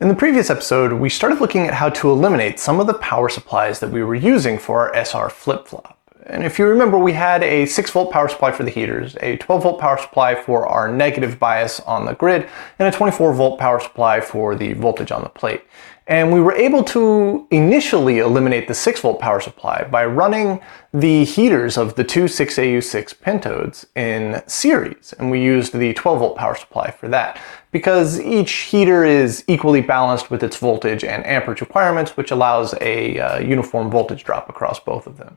In the previous episode, we started looking at how to eliminate some of the power supplies that we were using for our SR flip-flop. And if you remember, we had a 6-volt power supply for the heaters, a 12-volt power supply for our negative bias on the grid, and a 24-volt power supply for the voltage on the plate. And we were able to initially eliminate the 6-volt power supply by running the heaters of the two 6AU6 pentodes in series. And we used the 12-volt power supply for that, because each heater is equally balanced with its voltage and amperage requirements, which allows a uniform voltage drop across both of them.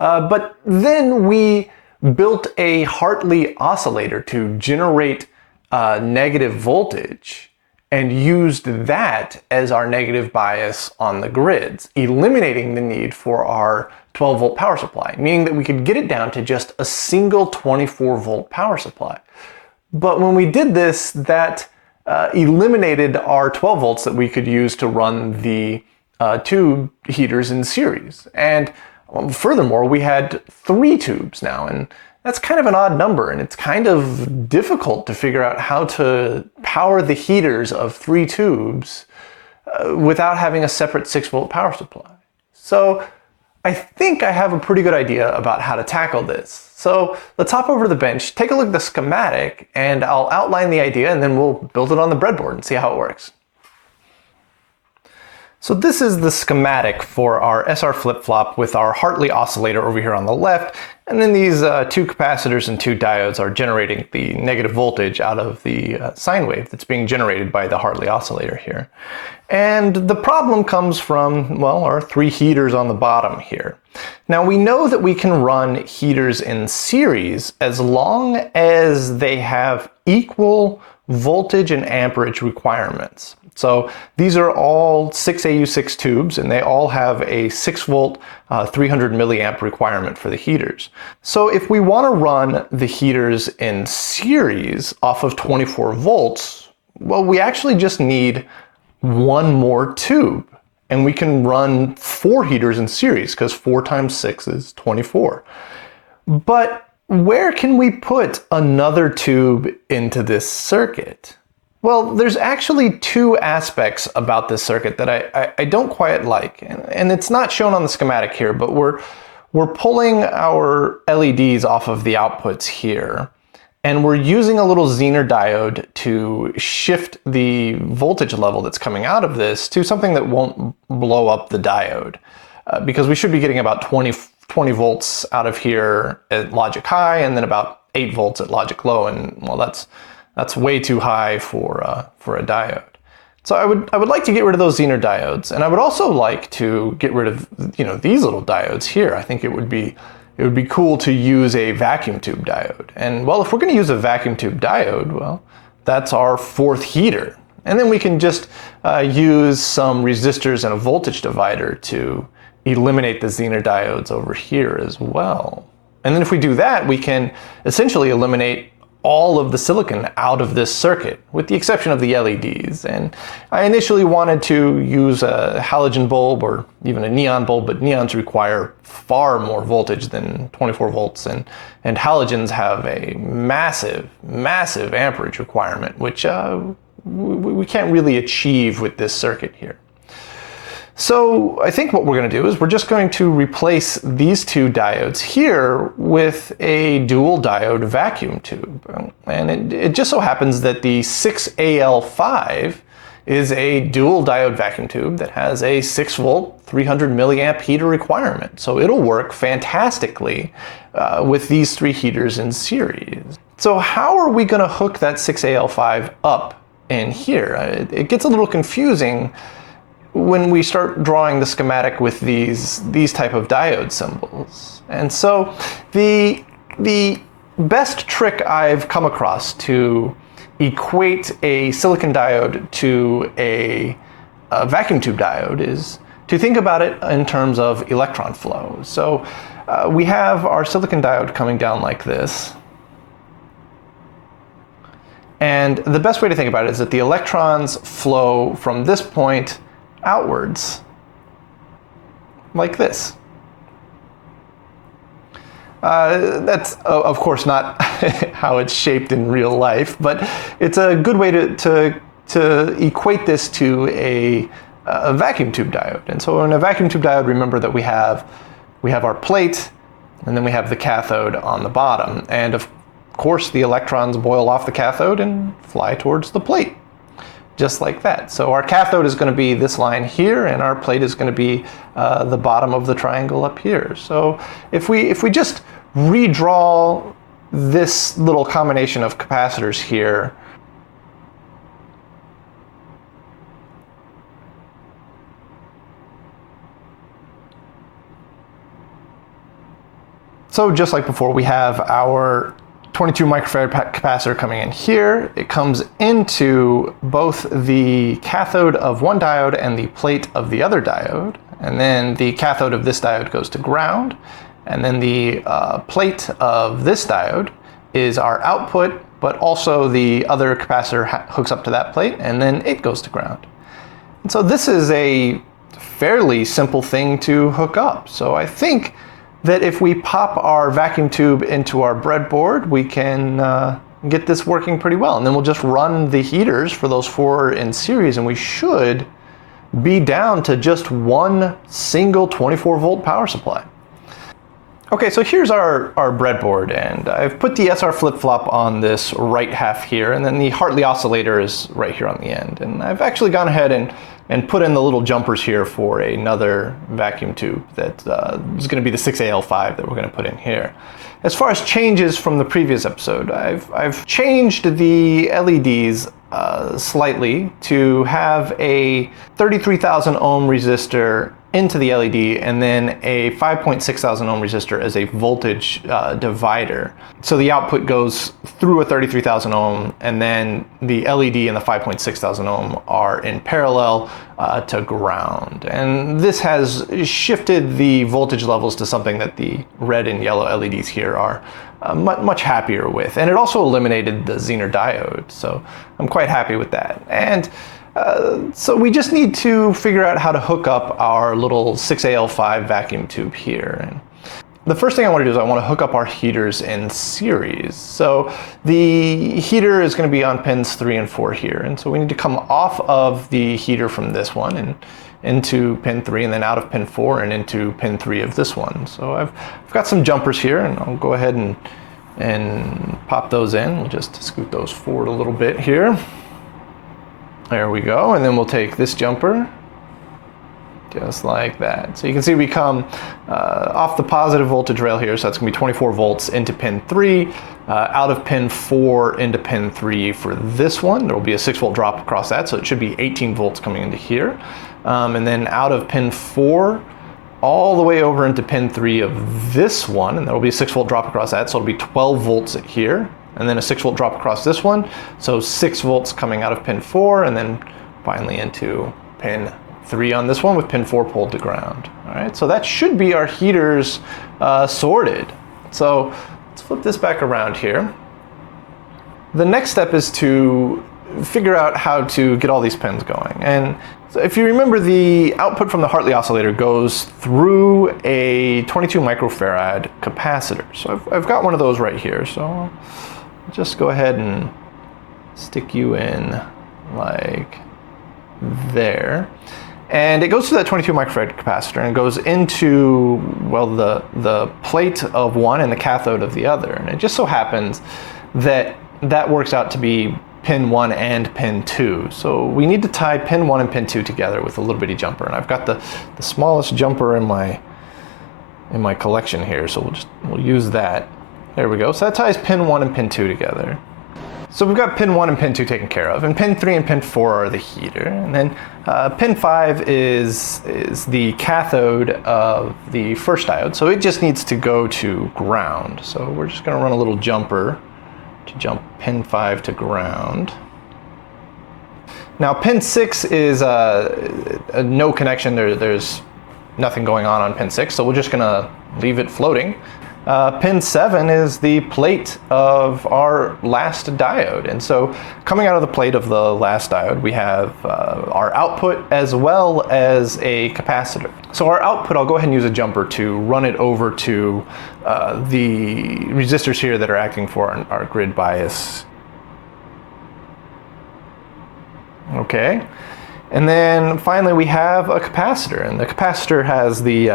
But then we built a Hartley oscillator to generate negative voltage and used that as our negative bias on the grids, eliminating the need for our 12-volt power supply, meaning that we could get it down to just a single 24-volt power supply. But when we did this, that eliminated our 12 volts that we could use to run the tube heaters in series. And furthermore, we had 3 tubes now, and that's kind of an odd number, and it's kind of difficult to figure out how to power the heaters of 3 tubes without having a separate 6-volt power supply. So I think I have a pretty good idea about how to tackle this. So let's hop over to the bench, take a look at the schematic, and I'll outline the idea, and then we'll build it on the breadboard and see how it works. So this is the schematic for our SR flip-flop with our Hartley oscillator over here on the left, and then these 2 capacitors and 2 diodes are generating the negative voltage out of the sine wave that's being generated by the Hartley oscillator here. And the problem comes from, well, our 3 heaters on the bottom here. Now we know that we can run heaters in series as long as they have equal voltage and amperage requirements. So these are all 6AU6 tubes, and they all have a 6-volt 300 milliamp requirement for the heaters. So if we want to run the heaters in series off of 24 volts, well, we actually just need 1 more tube, and we can run 4 heaters in series because 4 times 6 is 24. But where can we put another tube into this circuit? Well, there's actually 2 aspects about this circuit that I don't quite like, and it's not shown on the schematic here, but we're pulling our LEDs off of the outputs here, and we're using a little Zener diode to shift the voltage level that's coming out of this to something that won't blow up the diode, because we should be getting about 20 volts out of here at logic high, and then about 8 volts at logic low, and well, that's way too high for a diode. So I would like to get rid of those Zener diodes, and I would also like to get rid of these little diodes here. I think it would be cool to use a vacuum tube diode. And well, if we're going to use a vacuum tube diode, well, that's our 4th heater, and then we can just use some resistors and a voltage divider to eliminate the Zener diodes over here as well. And then if we do that, we can essentially eliminate all of the silicon out of this circuit, with the exception of the LEDs. And I initially wanted to use a halogen bulb or even a neon bulb, but neons require far more voltage than 24 volts, and halogens have a massive amperage requirement, which we can't really achieve with this circuit here. So I think what we're going to do is we're just going to replace these 2 diodes here with a dual diode vacuum tube. And it just so happens that the 6AL5 is a dual diode vacuum tube that has a 6-volt 300 milliamp heater requirement. So it'll work fantastically with these 3 heaters in series. So how are we going to hook that 6AL5 up in here? It gets a little confusing when we start drawing the schematic with these type of diode symbols. And so the best trick I've come across to equate a silicon diode to a vacuum tube diode is to think about it in terms of electron flow. So we have our silicon diode coming down like this. And the best way to think about it is that the electrons flow from this point outwards like this. That's of course not how it's shaped in real life, but it's a good way to to equate this to a vacuum tube diode. And so in a vacuum tube diode, remember that we have our plate, and then we have the cathode on the bottom. And of course, the electrons boil off the cathode and fly towards the plate, just like that. So our cathode is going to be this line here, and our plate is going to be the bottom of the triangle up here. So if we just redraw this little combination of capacitors here, so just like before, we have our 22 microfarad capacitor coming in here. It comes into both the cathode of one diode and the plate of the other diode. And then the cathode of this diode goes to ground. And then the plate of this diode is our output, but also the other capacitor hooks up to that plate, and then it goes to ground. And so this is a fairly simple thing to hook up. So I think that if we pop our vacuum tube into our breadboard, we can get this working pretty well. And then we'll just run the heaters for those 4 in series, and we should be down to just one single 24-volt power supply. Okay, so here's our breadboard, and I've put the SR flip-flop on this right half here, and then the Hartley oscillator is right here on the end. And I've actually gone ahead and put in the little jumpers here for another vacuum tube that is going to be the 6AL5 that we're going to put in here. As far as changes from the previous episode, I've changed the LEDs slightly to have a 33,000 ohm resistor into the LED, and then a 5.6 thousand ohm resistor as a voltage divider. So the output goes through a 33,000 ohm, and then the LED and the 5.6 thousand ohm are in parallel to ground. And this has shifted the voltage levels to something that the red and yellow LEDs here are much happier with. And it also eliminated the Zener diode, so I'm quite happy with that. And so we just need to figure out how to hook up our little 6AL5 vacuum tube here. And the first thing I want to do is I want to hook up our heaters in series. So the heater is going to be on pins 3 and 4 here. And so we need to come off of the heater from this one and into pin 3, and then out of pin 4 and into pin 3 of this one. So I've got some jumpers here, and I'll go ahead and pop those in. We'll just scoot those forward a little bit here. There we go, and then we'll take this jumper, just like that. So you can see we come off the positive voltage rail here, so that's going to be 24 volts into pin 3, out of pin 4 into pin 3 for this one. There will be a 6-volt drop across that, so it should be 18 volts coming into here. And then out of pin 4, all the way over into pin 3 of this one, and there will be a 6-volt drop across that, so it'll be 12 volts here. And then a 6-volt drop across this one, so 6 volts coming out of pin 4, and then finally into pin 3 on this one with pin 4 pulled to ground. All right, so that should be our heaters sorted. So let's flip this back around here. The next step is to figure out how to get all these pins going. And so if you remember, the output from the Hartley oscillator goes through a 22 microfarad capacitor. So I've got one of those right here. So just go ahead and stick you in like there. And it goes through that 22 microfarad capacitor and goes into, well, the plate of one and the cathode of the other. And it just so happens that that works out to be pin 1 and pin 2. So we need to tie pin 1 and pin 2 together with a little bitty jumper. And I've got the smallest jumper in my collection here, so we'll use that. There we go. So that ties pin 1 and pin 2 together. So we've got pin 1 and pin 2 taken care of, and pin 3 and pin 4 are the heater. And then pin 5 is the cathode of the first diode, so it just needs to go to ground. So we're just going to run a little jumper to jump pin 5 to ground. Now pin 6 is a no connection. There's nothing going on pin 6, so we're just going to leave it floating. Pin 7 is the plate of our last diode. And so coming out of the plate of the last diode, we have our output as well as a capacitor. So our output, I'll go ahead and use a jumper to run it over to the resistors here that are acting for our grid bias. Okay. And then finally we have a capacitor, and the capacitor has the,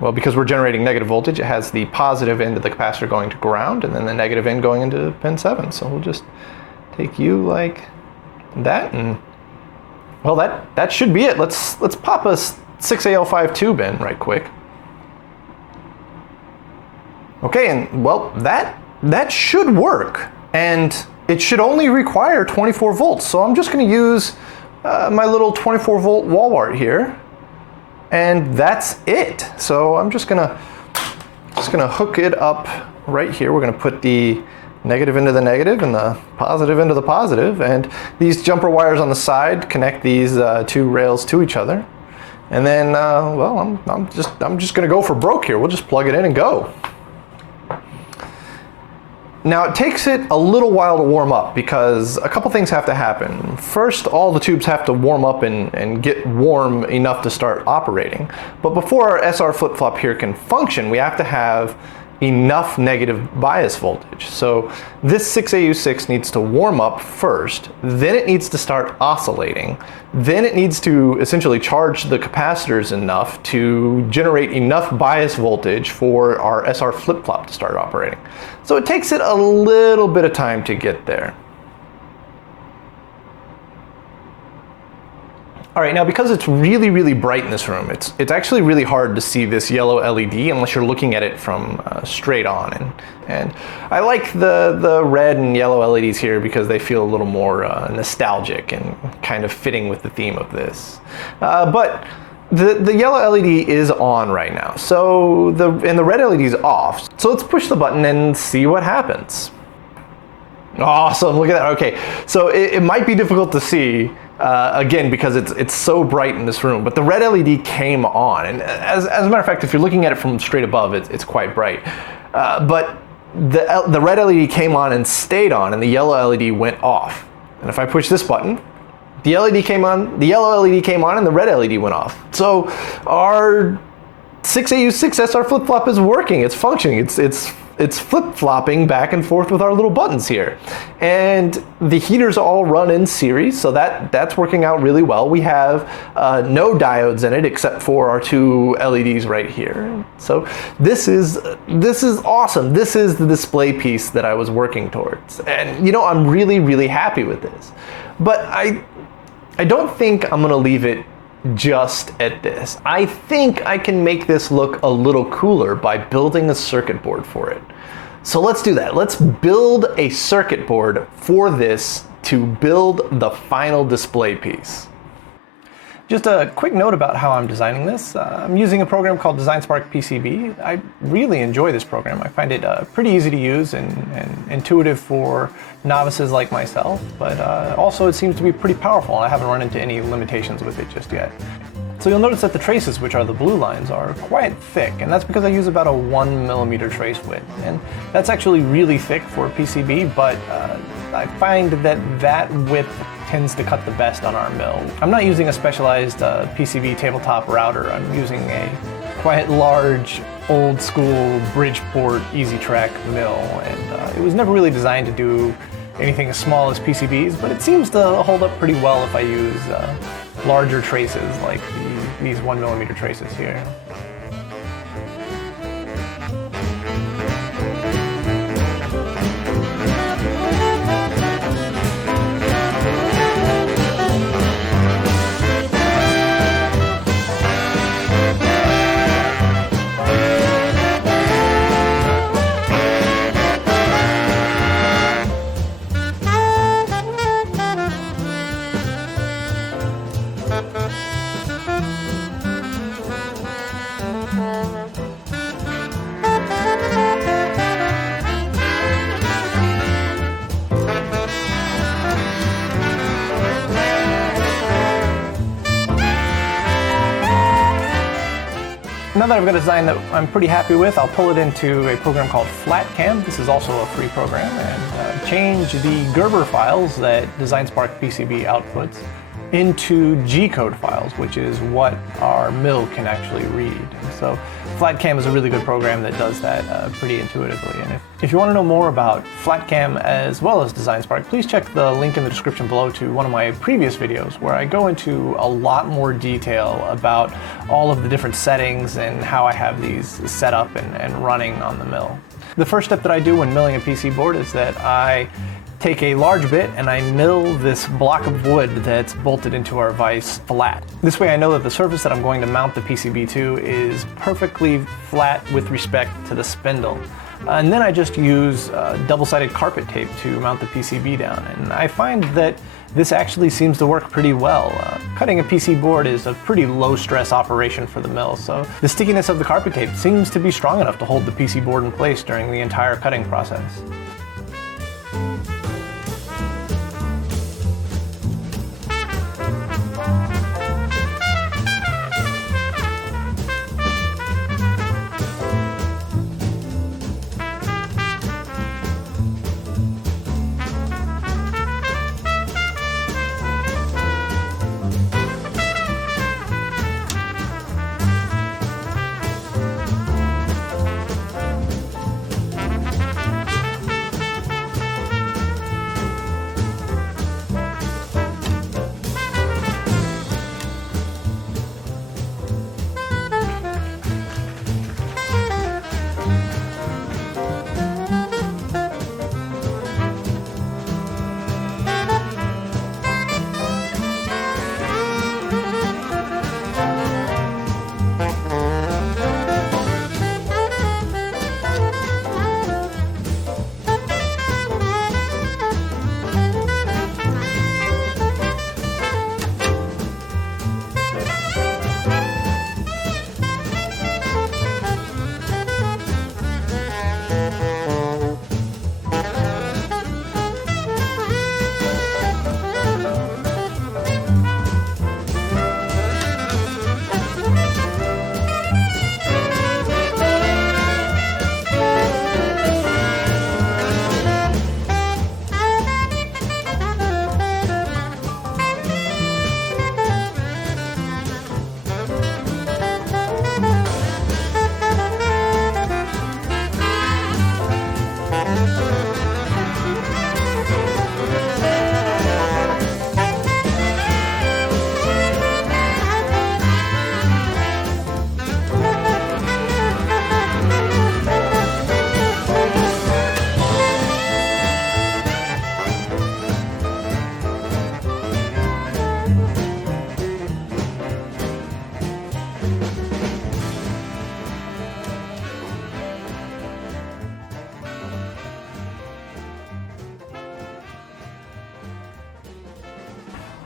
well, because we're generating negative voltage, it has the positive end of the capacitor going to ground and then the negative end going into pin 7. So we'll just take you like that, and well, that should be it. Let's pop a 6AL5 tube in right quick. Okay, and well, that should work, and it should only require 24 volts. So I'm just going to use my little 24 volt wall wart here, and that's it. So I'm just gonna hook it up right here. We're gonna put the negative into the negative and the positive into the positive, and these jumper wires on the side connect these two rails to each other. And then, well, I'm just gonna go for broke here. We'll just plug it in and go. Now it takes it a little while to warm up because a couple things have to happen. First, all the tubes have to warm up and get warm enough to start operating. But before our SR flip-flop here can function, we have to have enough negative bias voltage. So this 6AU6 needs to warm up first, then it needs to start oscillating, then it needs to essentially charge the capacitors enough to generate enough bias voltage for our SR flip-flop to start operating. So it takes it a little bit of time to get there. All right, now because it's really, really bright in this room, it's actually really hard to see this yellow LED unless you're looking at it from straight on. And I like the red and yellow LEDs here because they feel a little more nostalgic and kind of fitting with the theme of this. But the yellow LED is on right now, so the red LED is off. So let's push the button and see what happens. Awesome, look at that. Okay, so it might be difficult to see again because it's so bright in this room, but the red LED came on, and as a matter of fact, if you're looking at it from straight above, it's quite bright. But the red LED came on and stayed on, and the yellow LED went off. And if I push this button, the LED came on, the yellow LED came on, and the red LED went off. So our 6AU6 SR flip-flop is working, it's functioning, it's flip-flopping back and forth with our little buttons here. And the heaters all run in series, so that's working out really well. We have no diodes in it except for our two LEDs right here. So this is awesome. This is the display piece that I was working towards. And you know, I'm really, really happy with this. But I don't think I'm gonna leave it just at this. I think I can make this look a little cooler by building a circuit board for it. So let's do that. Let's build a circuit board for this to build the final display piece. Just a quick note about how I'm designing this. I'm using a program called DesignSpark PCB. I really enjoy this program. I find it pretty easy to use and intuitive for novices like myself, but also it seems to be pretty powerful, and I haven't run into any limitations with it just yet. So you'll notice that the traces, which are the blue lines, are quite thick, and that's because I use about a 1mm trace width. And that's actually really thick for PCB, but I find that width tends to cut the best on our mill. I'm not using a specialized PCB tabletop router. I'm using a quite large, old school Bridgeport EasyTrack mill, and it was never really designed to do anything as small as PCBs, but it seems to hold up pretty well if I use larger traces like these 1mm traces here. Now that I've got a design that I'm pretty happy with, I'll pull it into a program called FlatCam. This is also a free program, and change the Gerber files that DesignSpark PCB outputs into G-code files, which is what our mill can actually read. So FlatCam is a really good program that does that pretty intuitively. And if you want to know more about FlatCam as well as DesignSpark, please check the link in the description below to one of my previous videos where I go into a lot more detail about all of the different settings and how I have these set up and running on the mill. The first step that I do when milling a PC board is that I take a large bit and I mill this block of wood that's bolted into our vise flat. This way I know that the surface that I'm going to mount the PCB to is perfectly flat with respect to the spindle. And then I just use double-sided carpet tape to mount the PCB down. And I find that this actually seems to work pretty well. Cutting a PC board is a pretty low-stress operation for the mill, so the stickiness of the carpet tape seems to be strong enough to hold the PC board in place during the entire cutting process.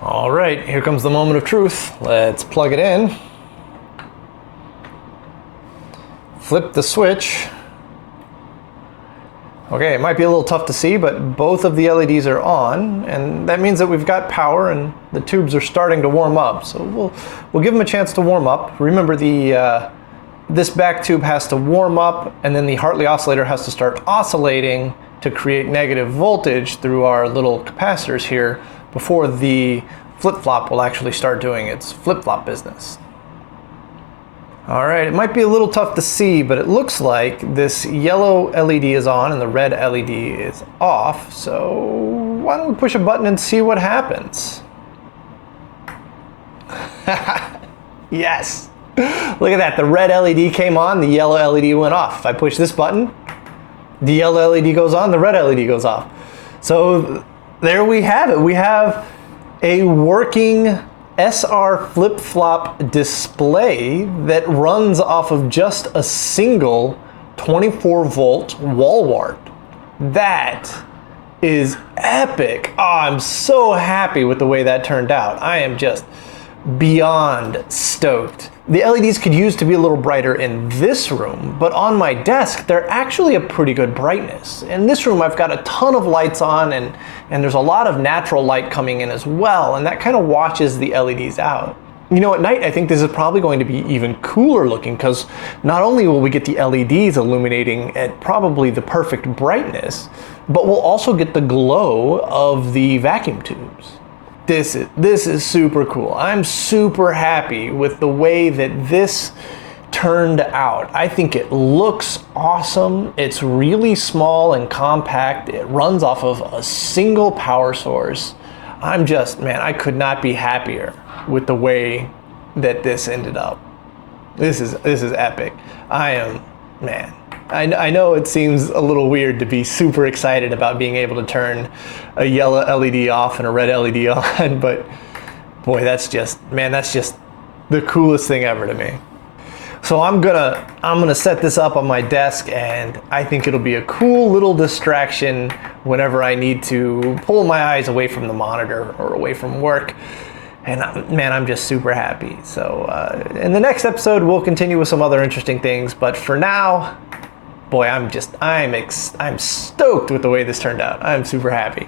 All right, here comes the moment of truth. Let's plug it in. Flip the switch. Okay, it might be a little tough to see, but both of the LEDs are on, and that means that we've got power and the tubes are starting to warm up. So we'll give them a chance to warm up. Remember, this back tube has to warm up, and then the Hartley oscillator has to start oscillating to create negative voltage through our little capacitors here before the flip-flop will actually start doing its flip-flop business. All right, it might be a little tough to see, but it looks like this yellow LED is on and the red LED is off. So why don't we push a button and see what happens? Yes, look at that. The red LED came on, the yellow LED went off. If I push this button, the yellow LED goes on, the red LED goes off. So there we have it. We have a working SR flip-flop display that runs off of just a single 24-volt wall wart. That is epic. Oh, I'm so happy with the way that turned out. I am just beyond stoked. The LEDs could use to be a little brighter in this room, but on my desk, they're actually a pretty good brightness. In this room, I've got a ton of lights on, and there's a lot of natural light coming in as well, and that kind of washes the LEDs out. You know, at night, I think this is probably going to be even cooler looking, because not only will we get the LEDs illuminating at probably the perfect brightness, but we'll also get the glow of the vacuum tubes. This is super cool. I'm super happy with the way that this turned out. I think it looks awesome. It's really small and compact. It runs off of a single power source. I'm just, man, I could not be happier with the way that this ended up. This is epic. I know it seems a little weird to be super excited about being able to turn a yellow LED off and a red LED on, but boy, that's just the coolest thing ever to me. So I'm gonna set this up on my desk, and I think it'll be a cool little distraction whenever I need to pull my eyes away from the monitor or away from work. And man, I'm just super happy. So in the next episode, we'll continue with some other interesting things. But for now, boy, I'm stoked with the way this turned out. I'm super happy.